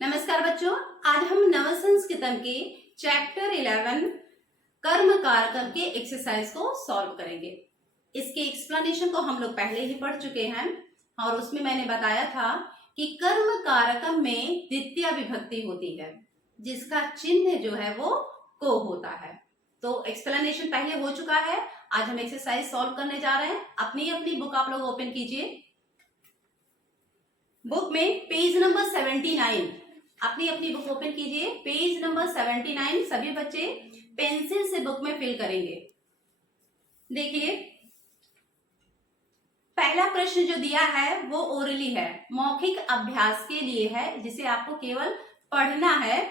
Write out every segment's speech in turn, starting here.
नमस्कार बच्चों, आज हम नवसंस्कृतम के चैप्टर 11 कर्म कारकम के एक्सरसाइज को सॉल्व करेंगे। इसके एक्सप्लेनेशन को हम लोग पहले ही पढ़ चुके हैं और उसमें मैंने बताया था कि कर्म कारकम में द्वितीय विभक्ति होती है जिसका चिन्ह जो है वो को होता है। तो एक्सप्लेनेशन पहले हो चुका है। आज हम एक्सरसाइज सॉल्व करने जा रहे हैं। अपनी अपनी बुक आप लोग ओपन कीजिए। बुक में पेज नंबर 79, अपनी अपनी बुक ओपन कीजिए। पेज नंबर 79 सभी बच्चे पेंसिल से बुक में फिल करेंगे। देखिए, पहला प्रश्न जो दिया है वो ओरली है, मौखिक अभ्यास के लिए है, जिसे आपको केवल पढ़ना है।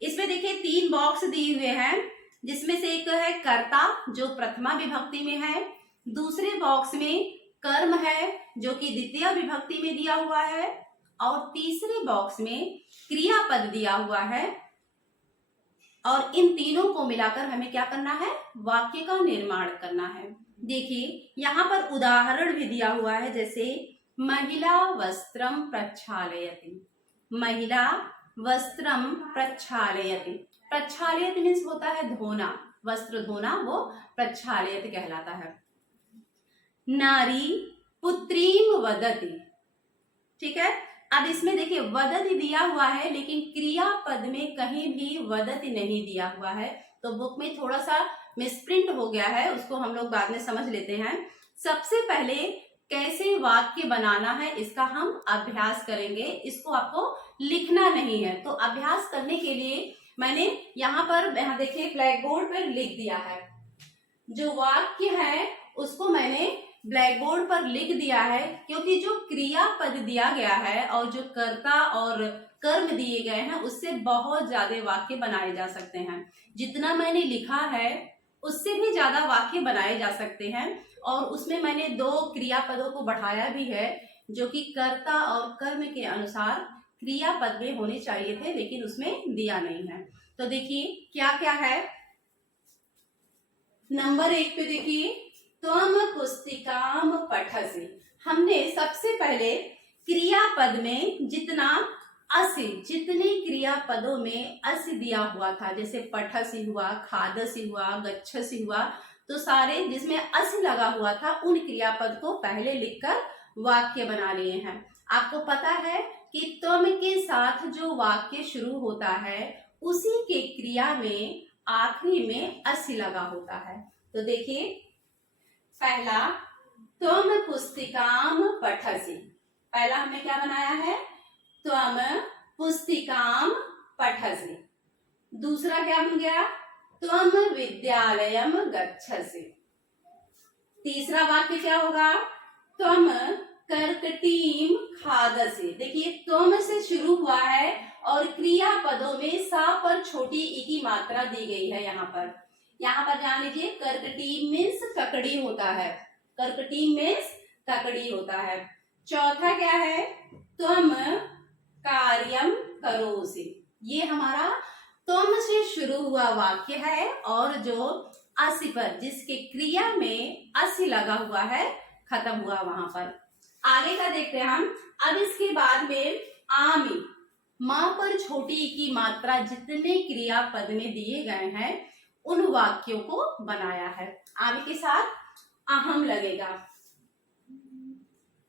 इसमें देखिए 3 बॉक्स दिए हुए हैं, जिसमें से एक है कर्ता जो प्रथमा विभक्ति में है, दूसरे बॉक्स में कर्म है जो कि द्वितीय विभक्ति में दिया हुआ है, और तीसरे बॉक्स में क्रियापद दिया हुआ है। और इन तीनों को मिलाकर हमें क्या करना है, वाक्य का निर्माण करना है। देखिए यहाँ पर उदाहरण भी दिया हुआ है, जैसे महिला वस्त्रम प्रक्षालयति। महिला वस्त्रम प्रक्षालयति। प्रक्षालयति मीन्स होता है धोना, वस्त्र धोना, वो प्रक्षालयति कहलाता है। नारी पुत्रीम वदति। ठीक है, अब इसमें देखिए वदति दिया हुआ है, लेकिन क्रियापद में कहीं भी वदति नहीं दिया हुआ है, तो बुक में थोड़ा सा मिसप्रिंट हो गया है, उसको हम लोग बाद में समझ लेते हैं। सबसे पहले कैसे वाक्य बनाना है इसका हम अभ्यास करेंगे। इसको आपको लिखना नहीं है, तो अभ्यास करने के लिए मैंने यहाँ देखिए ब्लैक बोर्ड पर लिख दिया है। जो वाक्य है उसको मैंने ब्लैक बोर्ड पर लिख दिया है, क्योंकि जो क्रियापद दिया गया है और जो कर्ता और कर्म दिए गए हैं उससे बहुत ज्यादा वाक्य बनाए जा सकते हैं। जितना मैंने लिखा है उससे भी ज्यादा वाक्य बनाए जा सकते हैं, और उसमें मैंने 2 क्रियापदों को बढ़ाया भी है जो कि कर्ता और कर्म के अनुसार क्रियापद में होने चाहिए थे, लेकिन उसमें दिया नहीं है। तो देखिए क्या क्या है। नंबर 1 पे देखिए, त्वम पुस्तिकाम पठसि। हमने सबसे पहले क्रियापद में जितने क्रियापदों में असि दिया हुआ था, जैसे पठसि हुआ, खादसि हुआ, गच्छसि हुआ, तो सारे जिसमें असि लगा हुआ था उन क्रियापद को पहले लिखकर वाक्य बना लिए हैं। आपको पता है कि त्वम के साथ जो वाक्य शुरू होता है उसी के क्रिया में आखिरी में असि लगा होता है। तो देखिए पहला, त्वम पुस्तिकाम पठसि। पहला हमने क्या बनाया है, त्वम पुस्तिकाम पठसि। दूसरा क्या बन गया, त्वम विद्यालयम गच्छसि। तीसरा वाक्य क्या होगा, त्वम कर्कटीम खादसि। देखिए त्वम से शुरू हुआ है और क्रियापदों में सा पर छोटी ई की मात्रा दी गई है। यहाँ पर जान लीजिए कर्कटी मीन्स ककड़ी होता है, कर्कटी मीन्स ककड़ी होता है। चौथा क्या है, त्वम कार्यम करोसि। ये हमारा त्वम से शुरू हुआ वाक्य है, और जो असि पर जिसके क्रिया में असि लगा हुआ है खत्म हुआ वहां पर। आगे का देखते हैं हम। अब इसके बाद में आमी, मां पर छोटी ई की मात्रा जितने क्रियापद में दिए गए हैं उन वाक्यों को बनाया है। आगे के साथ अहम लगेगा।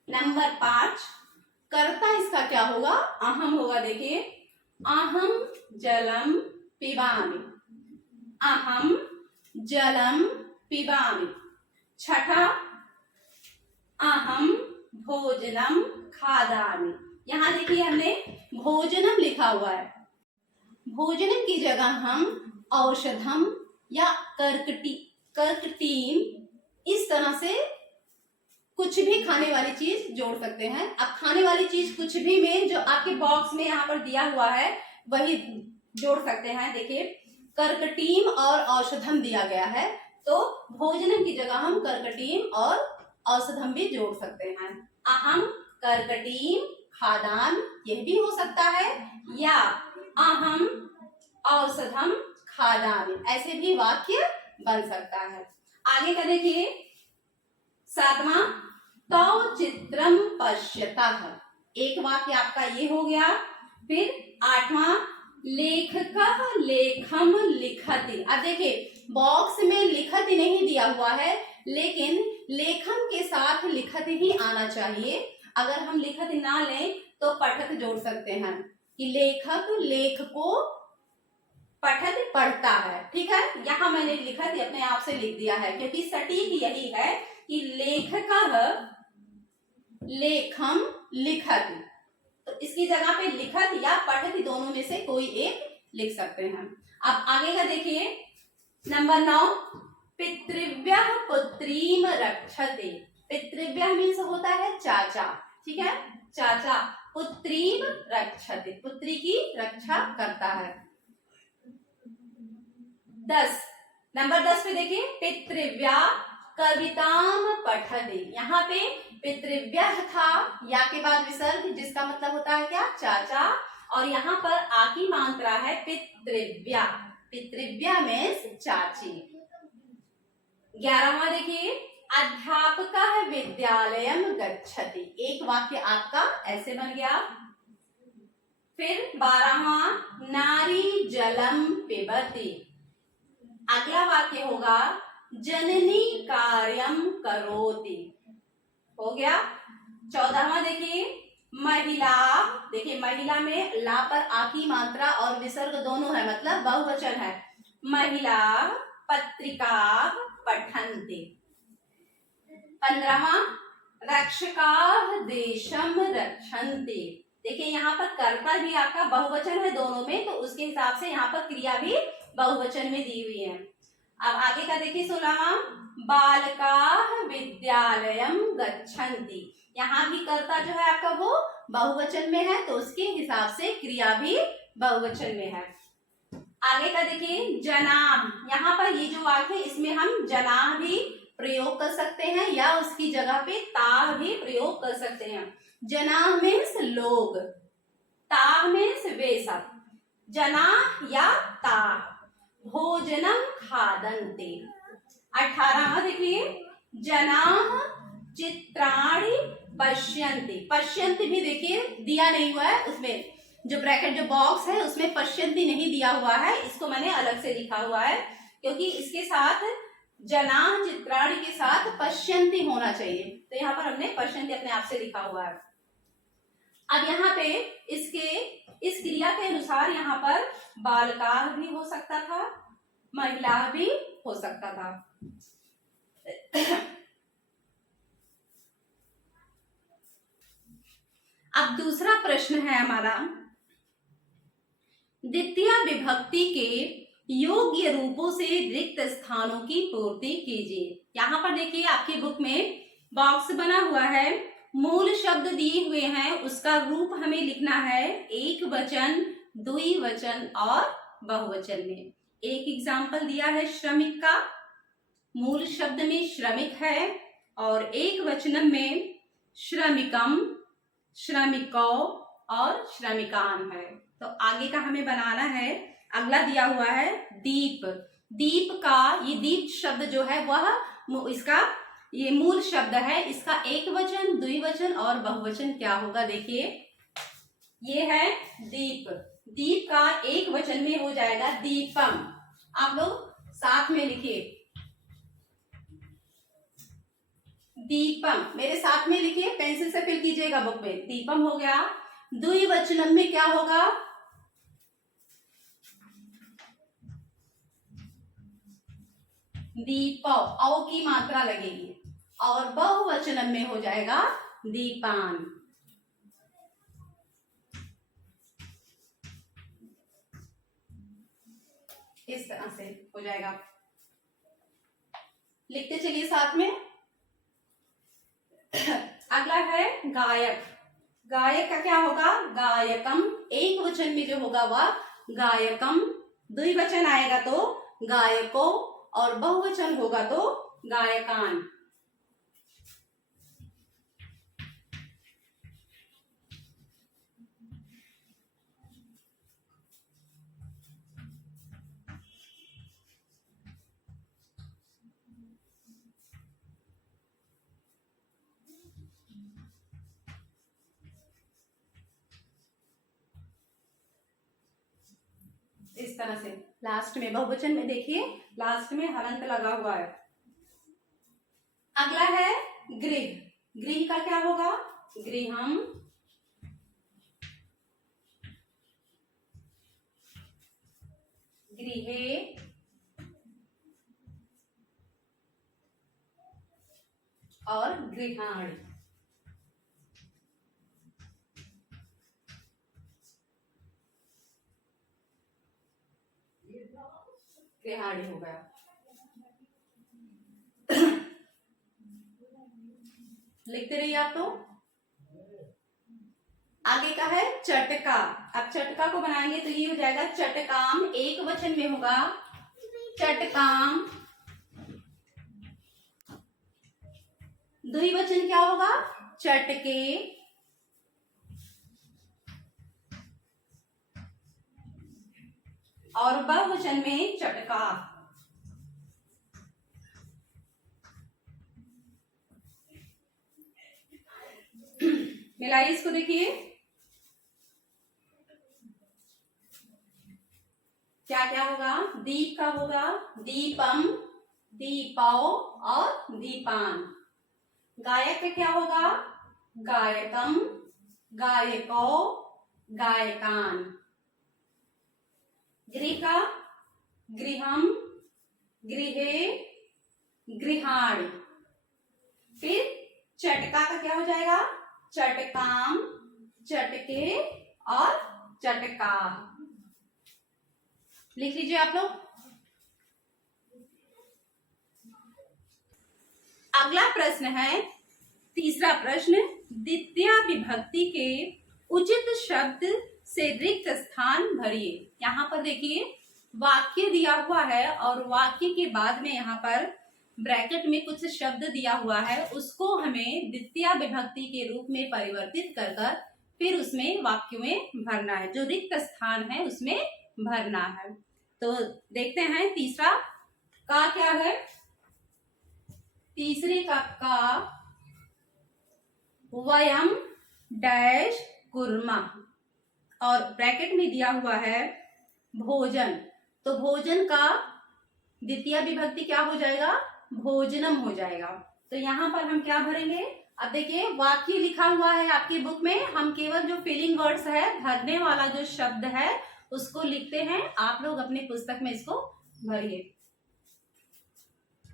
नंबर 5, कर्ता इसका क्या होगा, अहम होगा। देखिए अहम जलम पिबामि। अहम जलम पिबामि। छठा, अहम भोजनम खादामि। यहाँ देखिए हमने भोजनम लिखा हुआ है, भोजनम की जगह हम औषधम या कर्कटीम इस तरह से कुछ भी खाने वाली चीज जोड़ सकते हैं। अब खाने वाली चीज कुछ भी में जो आपके बॉक्स में यहाँ पर दिया हुआ है वही जोड़ सकते हैं। देखिए कर्कटीम और औषधम दिया गया है, तो भोजनम की जगह हम कर्कटीम और औषधम भी जोड़ सकते हैं। अहम कर्कटीम खादाम यह भी हो सकता है, या अहम औषधम खादामि, ऐसे भी वाक्य बन सकता है। आगे का देखिए 7वां, तौ चित्रम पश्यतः। एक वाक्य आपका ये हो गया, फिर 8वां लेखकः लेखम लिखति। अब देखिए बॉक्स में लिखति नहीं दिया हुआ है, लेकिन लेखम के साथ लिखति ही आना चाहिए। अगर हम लिखति ना लें तो पठत जोड़ सकते हैं कि लेखक लेख को पठत पढ़ता है। ठीक है, यहाँ मैंने लिखति अपने आप से लिख दिया है क्योंकि सटीक यही है कि लेखकः लेखम लिखति, तो इसकी जगह पे लिखत या पठत दोनों में से कोई एक लिख सकते हैं। अब आगे का देखिए नंबर 9, पितृव्यः पुत्रीम रक्षते। पितृव्यः मीन्स होता है चाचा, ठीक है, चाचा। पुत्रीम रक्षते, पुत्री की रक्षा करता है। 10 नंबर 10 पे देखिए पितृव्या कविताम पठते। यहाँ पे पितृव्यः था, या के बाद विसर्ग जिसका मतलब होता है क्या, चाचा, और यहाँ पर आ की मात्रा है पितृव्या। पितृव्या मीन्स चाची। 11वां देखिए अध्यापकः विद्यालयम गच्छति। एक वाक्य आपका ऐसे बन गया। फिर 12वां नारी जलम पिबति। अगला वाक्य होगा जननी कार्यम करोति, हो गया। 14वां देखिए महिला। देखिए महिला में ला पर आ की मात्रा और विसर्ग दोनों है, मतलब बहुवचन है। महिला पत्रिका पठन्ति। 15वां रक्षकाः देशम रक्षन्ति। देखिए यहाँ पर कर्ता भी आपका बहुवचन है दोनों में, तो उसके हिसाब से यहाँ पर क्रिया भी बहुवचन में दी हुई है। अब आगे का देखिए 16वां बालकाः विद्यालयम गच्छन्ति। यहाँ भी कर्ता जो है आपका वो बहुवचन में है, तो उसके हिसाब से क्रिया भी बहुवचन में है। आगे का देखिए जनाः। यहाँ पर ये जो वाक्य है इसमें हम जनाः भी प्रयोग कर सकते हैं या उसकी जगह पे ताः भी प्रयोग कर सकते हैं। जनाः मीन्स लोग, ताः मीन्स वे सब। जनाः या ताः भोजनम खादन्ते। 18वां देखिए जनाः चित्राणि पश्यन्ति। पश्यन्ति भी देखिए दिया नहीं हुआ है, उसमें जो ब्रैकेट जो बॉक्स है उसमें पश्यन्ति नहीं दिया हुआ है, इसको मैंने अलग से लिखा हुआ है क्योंकि इसके साथ जनाः चित्राणि के साथ पश्यन्ति होना चाहिए, तो यहाँ पर हमने पश्यन्ति अपने आप से लिखा हुआ है। अब यहाँ पे इस क्रिया के अनुसार यहाँ पर बालकाः भी हो सकता था, महिला भी हो सकता था। अब दूसरा प्रश्न है हमारा, द्वितीय विभक्ति के योग्य रूपों से रिक्त स्थानों की पूर्ति कीजिए। यहाँ पर देखिए आपकी बुक में बॉक्स बना हुआ है, मूल शब्द दिए हुए हैं, उसका रूप हमें लिखना है एक वचन, द्विवचन और बहुवचन में। एक एग्जाम्पल दिया है श्रमिक का, मूल शब्द में श्रमिक है और एक वचन में श्रमिकम, श्रमिको और श्रमिकान है। तो आगे का हमें बनाना है। अगला दिया हुआ है दीप। दीप का ये दीप शब्द जो है वह इसका ये मूल शब्द है, इसका एक वचन, द्विवचन और बहुवचन क्या होगा। देखिए ये है दीप, दीप का एक वचन में हो जाएगा दीपम। आप लोग साथ में लिखिए दीपम, मेरे साथ में लिखिए, पेंसिल से फिल कीजिएगा बुक में। दीपम हो गया। द्विवचनम में क्या होगा, दीपो, औ की मात्रा लगेगी, और बहुवचन में हो जाएगा दीपान। इस तरह से हो जाएगा, लिखते चलिए साथ में। अगला है गायक। गायक का क्या होगा, गायकम, एक वचन में जो होगा वह गायकम, द्विवचन आएगा तो गायको और बहुवचन होगा तो गायकान। इस तरह से लास्ट में बहुवचन में देखिए लास्ट में हलंत लगा हुआ है। अगला है गृह। गृह का क्या होगा? गृहम, गृहे, और गृहाणि। गृहाणि हो गया। लिखते रहिए आप। तो आगे का है चटका। अब चटका को बनाएंगे तो ये हो जाएगा चटकाम, एक वचन में होगा चटकाम। द्विवचन क्या होगा? चटके। और बहुवचन में चटका। मिलाइए इसको, देखिए क्या क्या होगा। दीप का होगा दीपम, दीपौ और दीपान। गायक का क्या होगा? गायकम, गायको, गायकान। गृह का गृहम, गृहे, गृहाणि। फिर चटका का क्या हो जाएगा? चटकाम, चटके और चटका। लिख लीजिए आप लोग। अगला प्रश्न है तीसरा प्रश्न, द्वितीया विभक्ति के उचित शब्द से रिक्त स्थान भरिए। यहाँ पर देखिए वाक्य दिया हुआ है और वाक्य के बाद में यहाँ पर ब्रैकेट में कुछ शब्द दिया हुआ है, उसको हमें द्वितीया विभक्ति के रूप में परिवर्तित कर कर फिर उसमें वाक्य में भरना है, जो रिक्त स्थान है उसमें भरना है। तो देखते हैं तीसरा का क्या है। तीसरे का वयम डैश कुर्मा और ब्रैकेट में दिया हुआ है भोजन। तो भोजन का द्वितीय विभक्ति क्या हो जाएगा? भोजनम हो जाएगा। तो यहाँ पर हम क्या भरेंगे? अब देखिए वाक्य लिखा हुआ है आपकी बुक में, हम केवल जो फिलिंग वर्ड्स है, भरने वाला जो शब्द है उसको लिखते हैं। आप लोग अपने पुस्तक में इसको भरिए।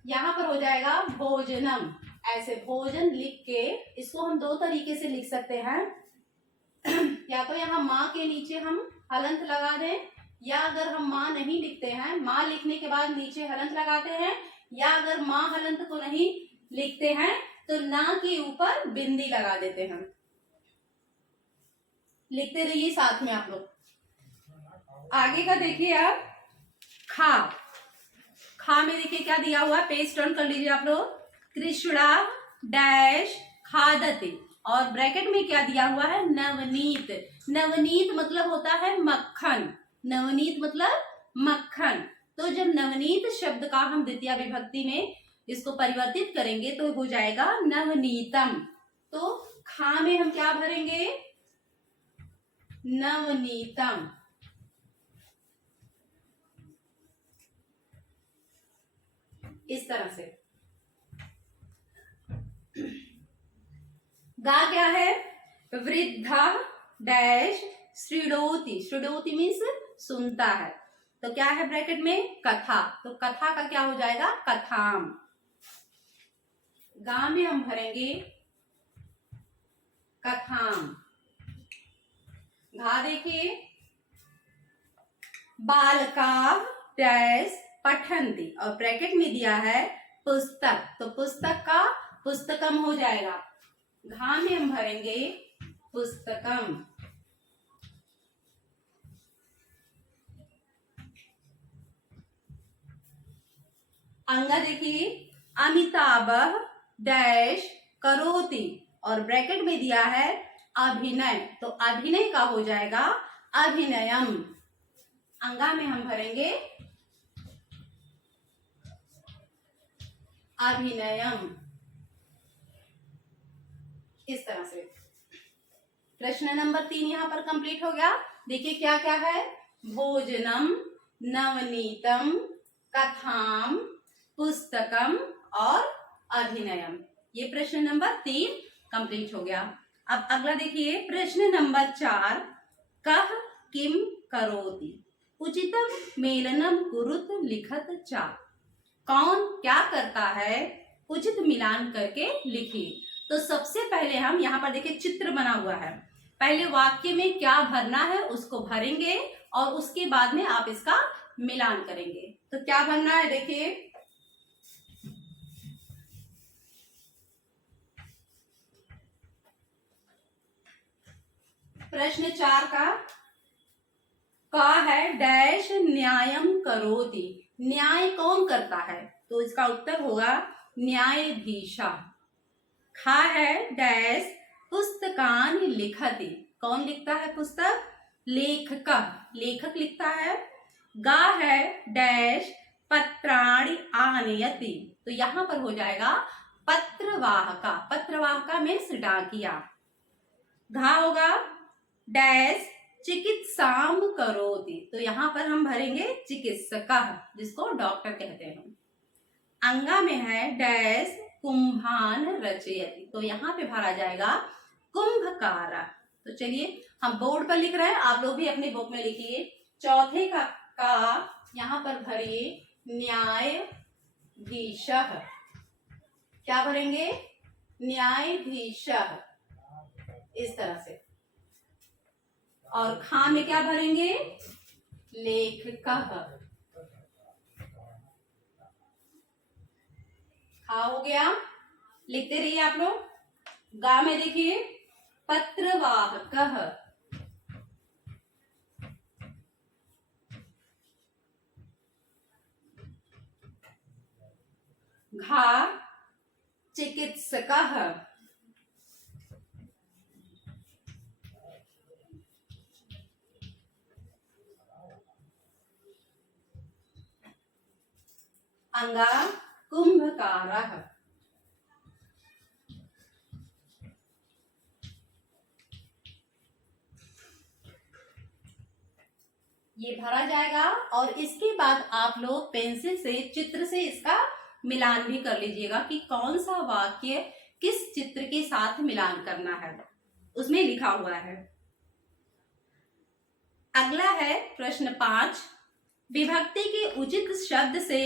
यहाँ पर हो जाएगा भोजनम, ऐसे भोजन लिख के इसको हम दो तरीके से लिख सकते हैं। या तो यहाँ माँ के नीचे हम हलंत लगा दें, या अगर हम माँ नहीं लिखते हैं, माँ लिखने के बाद नीचे हलंत लगाते हैं, या अगर माँ हलंत को नहीं लिखते हैं तो ना के ऊपर बिंदी लगा देते हैं। लिखते रहिए साथ में आप लोग। आगे का देखिए आप खा। खा में देखिए क्या दिया हुआ है, पेज टर्न कर लीजिए आप लोग। कृष्णा डैश खादते और ब्रैकेट में क्या दिया हुआ है? नवनीत। नवनीत मतलब होता है मक्खन। नवनीत मतलब मक्खन। तो जब नवनीत शब्द का हम द्वितीय विभक्ति में इसको परिवर्तित करेंगे तो हो जाएगा नवनीतम। तो खा में हम क्या भरेंगे? नवनीतम। इस तरह से। गा क्या है? वृद्धा डैश श्रीडोति। श्रीडोति मीन्स सुनता है। तो क्या है ब्रैकेट में? कथा। तो कथा का क्या हो जाएगा? कथाम। गा में हम भरेंगे कथाम। घा देखिए बालका डैश पठन्ति और ब्रैकेट में दिया है पुस्तक। तो पुस्तक का पुस्तकम हो जाएगा। घा में हम भरेंगे पुस्तकम। अंगा देखिए अमिताभ डैश करोति और ब्रैकेट में दिया है अभिनय। तो अभिनय का हो जाएगा अभिनयम। अंगा में हम भरेंगे अभिनयम। इस तरह से प्रश्न नंबर 3 यहाँ पर कंप्लीट हो गया। देखिए क्या क्या है? भोजनम, नवनीतम, कथाम, पुस्तकम और अभिनयम। ये प्रश्न नंबर 3 कंप्लीट हो गया। अब अगला देखिए प्रश्न नंबर 4, कह किम करोति उचितम मेलनम कुरुत लिखत चा। कौन क्या करता है, उचित मिलान करके लिखिए। तो सबसे पहले हम यहाँ पर देखिए चित्र बना हुआ है, पहले वाक्य में क्या भरना है उसको भरेंगे और उसके बाद में आप इसका मिलान करेंगे। तो क्या भरना है देखिए, प्रश्न 4 का है डैश न्यायम करोति। न्याय कौन करता है, तो इसका उत्तर होगा न्यायाधीशा। खा है डैश पुस्तकान लिखति। कौन लिखता है पुस्तक, लेखक, लेखक लिखता है। गा है डैश पत्राणि आनयति। तो यहां पर हो जाएगा पत्रवाहका। पत्रवाहका मीन्स डाकिया। घा होगा डैश चिकित्साम करोति। तो यहाँ पर हम भरेंगे चिकित्सक, जिसको डॉक्टर कहते हैं। अंगा में है डैश कुंभान रचयति। तो यहाँ पे भरा जाएगा कुंभकारा। तो चलिए हम बोर्ड पर लिख रहे हैं, आप लोग भी अपनी बुक में लिखिए। चौथे का यहाँ पर भरिए न्यायाधीशः। क्या भरेंगे, न्यायाधीशः, इस तरह से। और खा में क्या भरेंगे, लेखकः। खा हो गया, लिखते रहिए आप लोग। गा में देखिए पत्रवाहकः। घा चिकित्सकः। अंगा कुंभकारः। ये भरा जाएगा और इसके बाद आप लोग पेंसिल से, चित्र से इसका मिलान भी कर लीजिएगा कि कौन सा वाक्य किस चित्र के साथ मिलान करना है, उसमें लिखा हुआ है। अगला है प्रश्न 5, विभक्ति के उचित शब्द से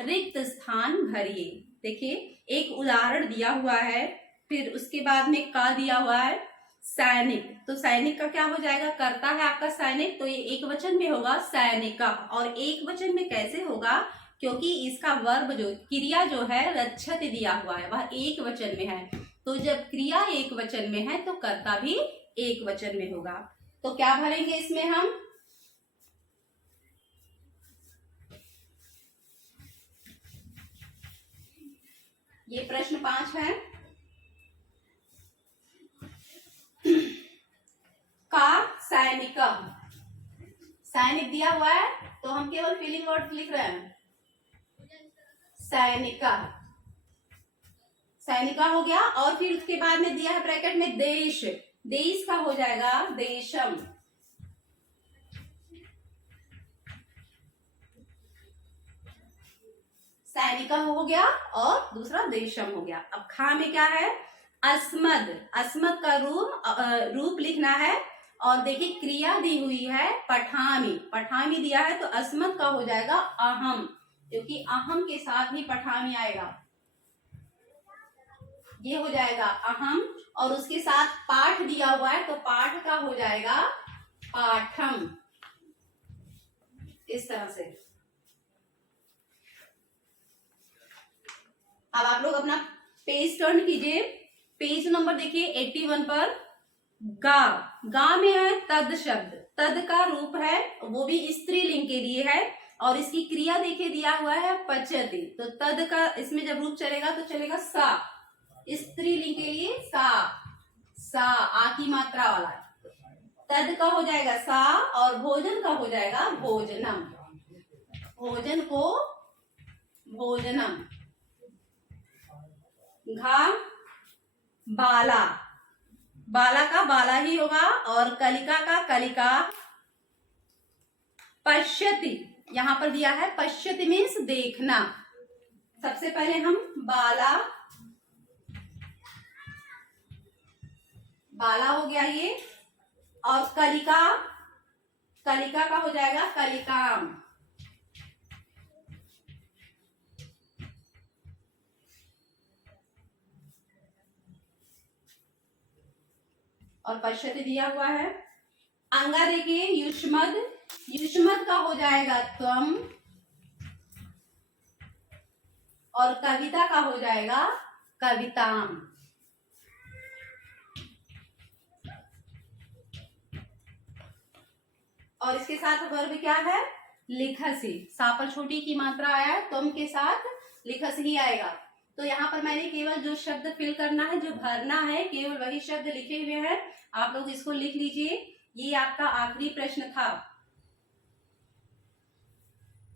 रिक्त स्थान भरिए। देखिए एक उदाहरण दिया हुआ है, फिर उसके बाद में का दिया हुआ है सैनिक। तो सैनिक का क्या हो जाएगा, करता है आपका सैनिक, तो ये एक वचन में होगा सैनिका। और एक वचन में कैसे होगा, क्योंकि इसका वर्ब जो क्रिया जो है रक्षति दिया हुआ है वह एक वचन में है। तो जब क्रिया एक वचन में है तो कर्ता भी एक वचन में होगा। तो क्या भरेंगे इसमें हम, ये प्रश्न 5 है। का सैनिक, सैनिक दिया हुआ है तो हम केवल फीलिंग वर्ड लिख रहे हैं। सैनिका, सैनिका हो गया। और फिर उसके बाद में दिया है ब्रैकेट में देश। देश का हो जाएगा देशम। सैनिका हो गया और दूसरा देशम हो गया। अब खा में क्या है, अस्मद। अस्मद का रूप लिखना है। और देखिए क्रिया दी हुई है पठामी। पठामी दिया है तो अस्मद का हो जाएगा अहम, क्योंकि अहम के साथ ही पठामी आएगा। ये हो जाएगा अहम। और उसके साथ पाठ दिया हुआ है तो पाठ का हो जाएगा पाठम, इस तरह से। अब आप लोग अपना पेज टर्न कीजिए। पेज नंबर देखिए 81 पर। गा, गा में है तद शब्द। तद का रूप है वो भी स्त्रीलिंग के लिए है और इसकी क्रिया देखिए दिया हुआ है पचति। तो तद का इसमें जब रूप चलेगा तो चलेगा सा। स्त्रीलिंग के लिए सा, सा आ की मात्रा वाला। तद का हो जाएगा सा और भोजन का हो जाएगा भोजनम। भोजन को भोजनम। घा बाला, बाला का बाला ही होगा। और कलिका का कलिका। पश्यति, यहाँ पर दिया है पश्यति मीन्स देखना। सबसे पहले हम बाला, बाला हो गया ये, और कलिका, कलिका का हो जाएगा कलिकाम। और पश्यति दिया हुआ है। अंगा देखिए युष्मद, युष्मद का हो जाएगा त्वम, और कविता का हो जाएगा कविताम। और इसके साथ वर्ब क्या है, लिखसी। सा पर छोटी की मात्रा आया है, तुम के साथ लिखस ही आएगा। तो यहाँ पर मैंने केवल जो शब्द फिल करना है, जो भरना है, केवल वही शब्द लिखे हुए हैं। आप लोग इसको लिख लीजिए। ये आपका आखिरी प्रश्न था,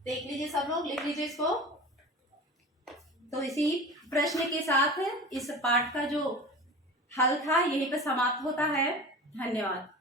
देख लीजिए सब लोग, लिख लीजिए इसको। तो इसी प्रश्न के साथ इस पाठ का जो हल था यहीं पर समाप्त होता है। धन्यवाद।